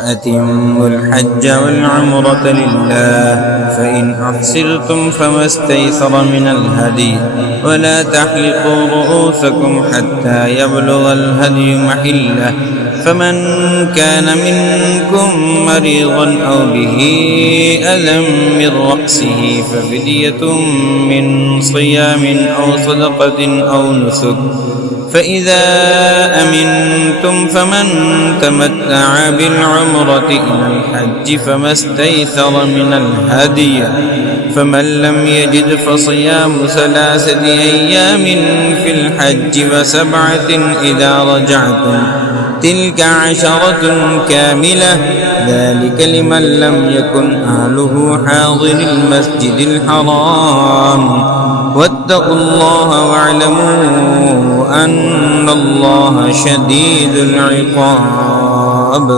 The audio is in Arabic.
وأتموا الحج والعمرة لله، فإن أحصرتم فما استيسر من الهدي، ولا تحلقوا رؤوسكم حتى يبلغ الهدي محله، فمن كان منكم مريضا أو به أذى من رأسه ففدية من صيام أو صدقة أو نسك، فإذا أمنتم فمن تمتع بالعمرة إلى الحج فما استيسر من الهدي، فمن لم يجد فصيام 3 أيام في الحج و7 إذا رجعتم، تلك 10 كاملة، ذلك لمن لم يكن أهله حاضر المسجد الحرام. واتقوا الله واعلموا أن الله شديد العقاب.